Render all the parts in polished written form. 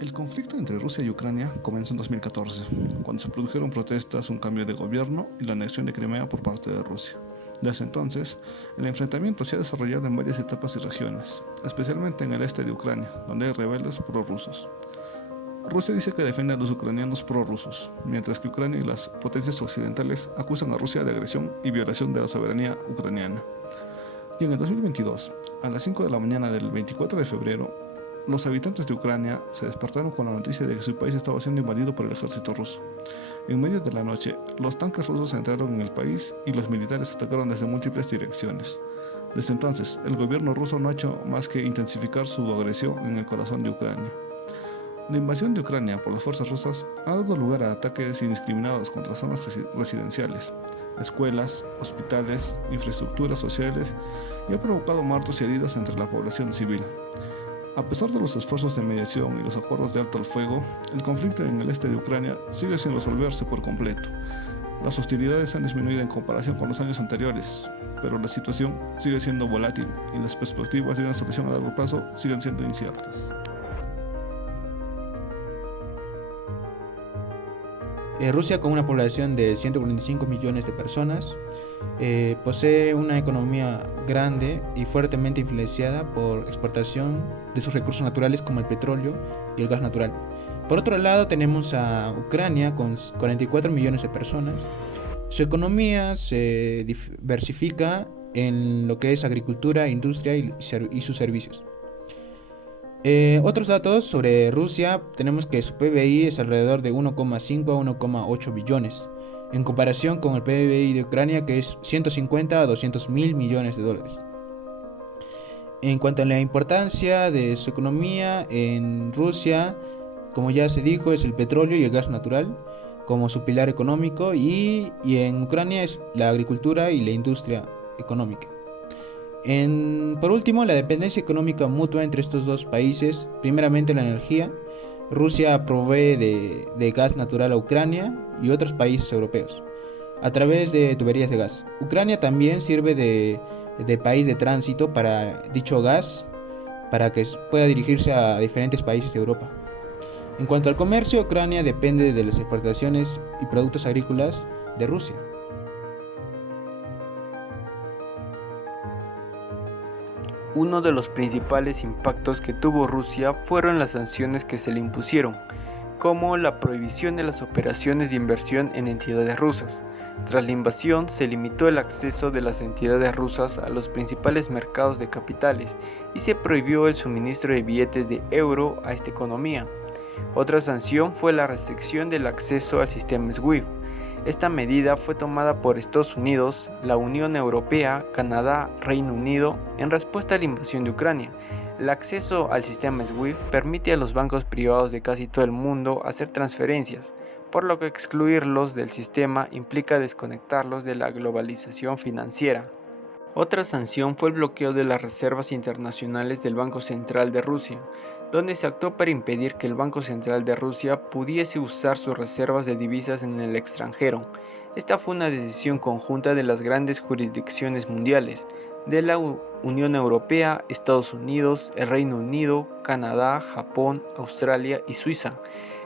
El conflicto entre Rusia y Ucrania comenzó en 2014, cuando se produjeron protestas, un cambio de gobierno y la anexión de Crimea por parte de Rusia. Desde entonces, el enfrentamiento se ha desarrollado en varias etapas y regiones, especialmente en el este de Ucrania, donde hay rebeldes prorrusos. Rusia dice que defiende a los ucranianos prorrusos, mientras que Ucrania y las potencias occidentales acusan a Rusia de agresión y violación de la soberanía ucraniana. Y en el 2022, a las 5 de la mañana del 24 de febrero, los habitantes de Ucrania se despertaron con la noticia de que su país estaba siendo invadido por el ejército ruso. En medio de la noche, los tanques rusos entraron en el país y los militares atacaron desde múltiples direcciones. Desde entonces, el gobierno ruso no ha hecho más que intensificar su agresión en el corazón de Ucrania. La invasión de Ucrania por las fuerzas rusas ha dado lugar a ataques indiscriminados contra zonas residenciales, escuelas, hospitales, infraestructuras sociales y ha provocado muertos y heridos entre la población civil. A pesar de los esfuerzos de mediación y los acuerdos de alto el fuego, el conflicto en el este de Ucrania sigue sin resolverse por completo. Las hostilidades han disminuido en comparación con los años anteriores, pero la situación sigue siendo volátil y las perspectivas de una solución a largo plazo siguen siendo inciertas. Rusia, con una población de 145 millones de personas, posee una economía grande y fuertemente influenciada por exportación de sus recursos naturales como el petróleo y el gas natural. Por otro lado, tenemos a Ucrania con 44 millones de personas. Su economía se diversifica en lo que es agricultura, industria y sus servicios. Otros datos sobre Rusia, tenemos que su PBI es alrededor de 1,5 a 1,8 billones, en comparación con el PBI de Ucrania, que es 150 a 200 mil millones de dólares. En cuanto a la importancia de su economía, en Rusia, como ya se dijo, es el petróleo y el gas natural como su pilar económico, y en Ucrania es la agricultura y la industria económica. Por último, la dependencia económica mutua entre estos dos países. Primeramente, la energía. Rusia provee de gas natural a Ucrania y otros países europeos a través de tuberías de gas. Ucrania también sirve de país de tránsito para dicho gas, para que pueda dirigirse a diferentes países de Europa. En cuanto al comercio, Ucrania depende de las exportaciones y productos agrícolas de Rusia. Uno de los principales impactos que tuvo Rusia fueron las sanciones que se le impusieron, como la prohibición de las operaciones de inversión en entidades rusas. Tras la invasión, se limitó el acceso de las entidades rusas a los principales mercados de capitales y se prohibió el suministro de billetes de euro a esta economía. Otra sanción fue la restricción del acceso al sistema SWIFT. Esta medida fue tomada por Estados Unidos, la Unión Europea, Canadá, Reino Unido en respuesta a la invasión de Ucrania. El acceso al sistema SWIFT permite a los bancos privados de casi todo el mundo hacer transferencias, por lo que excluirlos del sistema implica desconectarlos de la globalización financiera. Otra sanción fue el bloqueo de las reservas internacionales del Banco Central de Rusia, donde se actuó para impedir que el Banco Central de Rusia pudiese usar sus reservas de divisas en el extranjero. Esta fue una decisión conjunta de las grandes jurisdicciones mundiales, de la Unión Europea, Estados Unidos, el Reino Unido, Canadá, Japón, Australia y Suiza.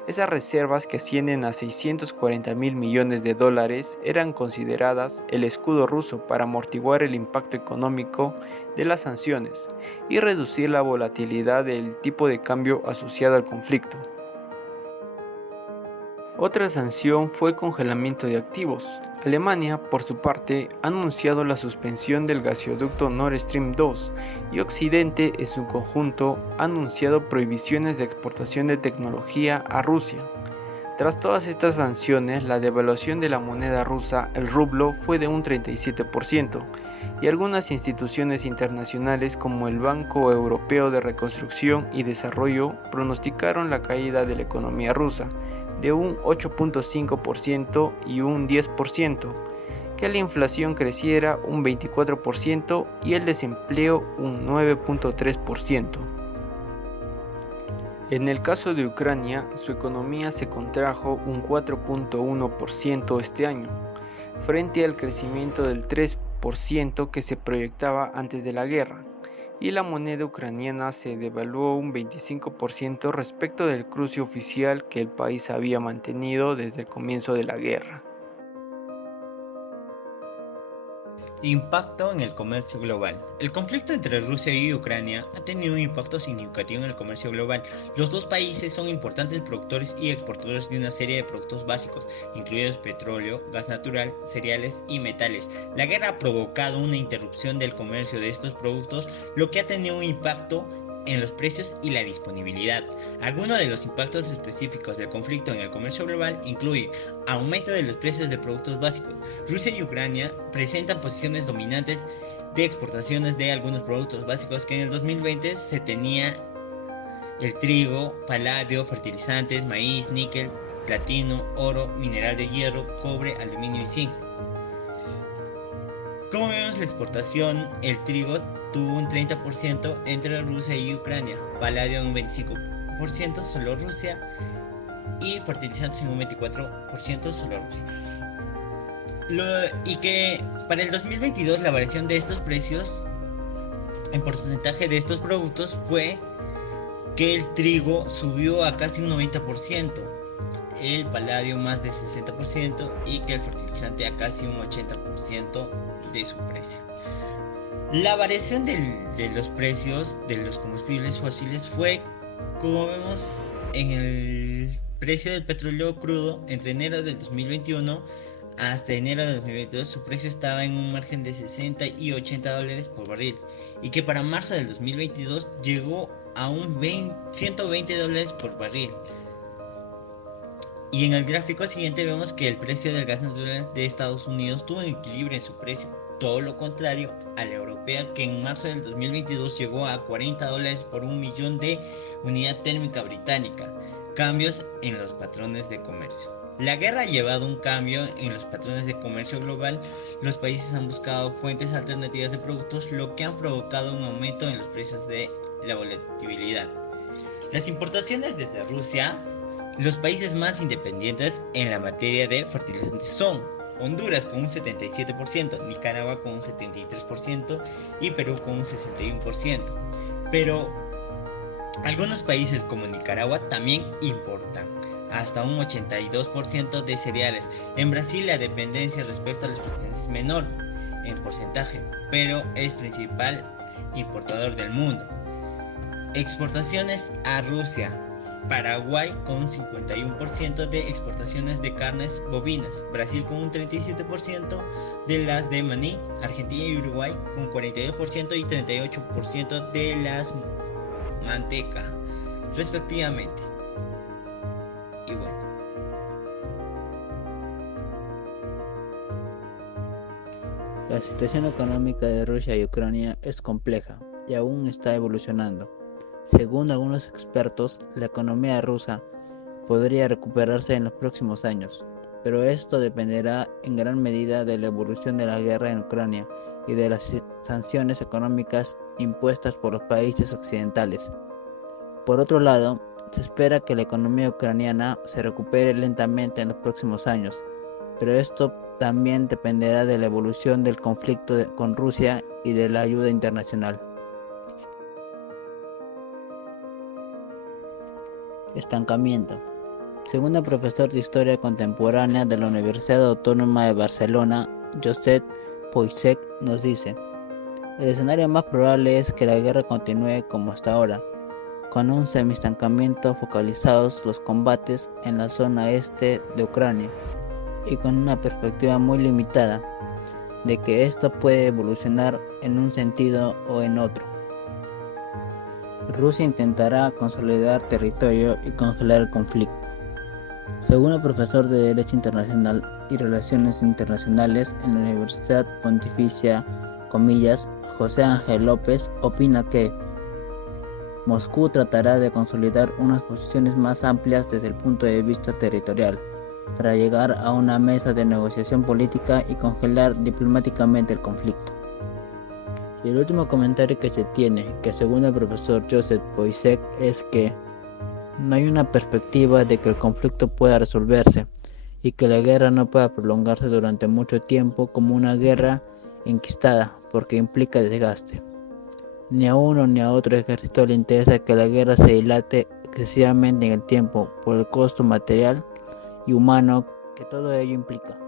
Esas reservas, que ascienden a 640 mil millones de dólares, eran consideradas el escudo ruso para amortiguar el impacto económico de las sanciones y reducir la volatilidad del tipo de cambio asociado al conflicto. Otra sanción fue el congelamiento de activos. Alemania, por su parte, ha anunciado la suspensión del gasoducto Nord Stream 2 y Occidente, en su conjunto, ha anunciado prohibiciones de exportación de tecnología a Rusia. Tras todas estas sanciones, la devaluación de la moneda rusa, el rublo, fue de un 37%, y algunas instituciones internacionales como el Banco Europeo de Reconstrucción y Desarrollo pronosticaron la caída de la economía rusa de un 8.5% y un 10%, que la inflación creciera un 24% y el desempleo un 9.3%. En el caso de Ucrania, su economía se contrajo un 4.1% este año, frente al crecimiento del 3% que se proyectaba antes de la guerra, y la moneda ucraniana se devaluó un 25% respecto del cruce oficial que el país había mantenido desde el comienzo de la guerra. Impacto en el comercio global. El conflicto entre Rusia y Ucrania ha tenido un impacto significativo en el comercio global. Los dos países son importantes productores y exportadores de una serie de productos básicos, incluidos petróleo, gas natural, cereales y metales. La guerra ha provocado una interrupción del comercio de estos productos, lo que ha tenido un impacto en los precios y la disponibilidad. Algunos de los impactos específicos del conflicto en el comercio global incluyen aumento de los precios de productos básicos. Rusia y Ucrania presentan posiciones dominantes de exportaciones de algunos productos básicos que en el 2020 se tenía el trigo, paladio, fertilizantes, maíz, níquel, platino, oro, mineral de hierro, cobre, aluminio y zinc. Como vemos, la exportación, el trigo tuvo un 30% entre Rusia y Ucrania, paladio un 25%, solo Rusia, y fertilizantes en un 24%, solo Rusia. Y que para el 2022 la variación de estos precios en porcentaje de estos productos fue que el trigo subió a casi un 90%, el paladio más de 60% y que el fertilizante a casi un 80% de su precio. La variación de los precios de los combustibles fósiles fue, como vemos en el precio del petróleo crudo, entre enero del 2021 hasta enero del 2022 su precio estaba en un margen de 60 y 80 dólares por barril, y que para marzo del 2022 llegó a un 120 dólares por barril. Y en el gráfico siguiente vemos que el precio del gas natural de Estados Unidos tuvo un equilibrio en su precio, todo lo contrario a la europea, que en marzo del 2022 llegó a 40 dólares por un millón de unidad térmica británica. Cambios en los patrones de comercio. La guerra ha llevado un cambio en los patrones de comercio global. Los países han buscado fuentes alternativas de productos, lo que han provocado un aumento en los precios de la volatilidad. Las importaciones desde Rusia. Los países más independientes en la materia de fertilizantes son Honduras con un 77%, Nicaragua con un 73% y Perú con un 61%. Pero algunos países como Nicaragua también importan hasta un 82% de cereales. En Brasil la dependencia respecto a los países es menor en porcentaje, pero es principal importador del mundo. Exportaciones a Rusia. Paraguay con un 51% de exportaciones de carnes bovinas, Brasil con un 37% de las de maní, Argentina y Uruguay con 42% y 38% de las manteca, respectivamente. Y bueno. La situación económica de Rusia y Ucrania es compleja y aún está evolucionando. Según algunos expertos, la economía rusa podría recuperarse en los próximos años, pero esto dependerá en gran medida de la evolución de la guerra en Ucrania y de las sanciones económicas impuestas por los países occidentales. Por otro lado, se espera que la economía ucraniana se recupere lentamente en los próximos años, pero esto también dependerá de la evolución del conflicto con Rusia y de la ayuda internacional. Estancamiento. Según el profesor de Historia Contemporánea de la Universidad Autónoma de Barcelona, Josep Poisek, nos dice: el escenario más probable es que la guerra continúe como hasta ahora, con un semi-estancamiento focalizados los combates en la zona este de Ucrania, y con una perspectiva muy limitada de que esto puede evolucionar en un sentido o en otro. Rusia intentará consolidar territorio y congelar el conflicto. Según el profesor de Derecho Internacional y Relaciones Internacionales en la Universidad Pontificia, José Ángel López, opina que Moscú tratará de consolidar unas posiciones más amplias desde el punto de vista territorial, para llegar a una mesa de negociación política y congelar diplomáticamente el conflicto. Y el último comentario que se tiene, que según el profesor Josep Poisek, es que no hay una perspectiva de que el conflicto pueda resolverse y que la guerra no pueda prolongarse durante mucho tiempo como una guerra enquistada, porque implica desgaste. Ni a uno ni a otro ejército le interesa que la guerra se dilate excesivamente en el tiempo por el costo material y humano que todo ello implica.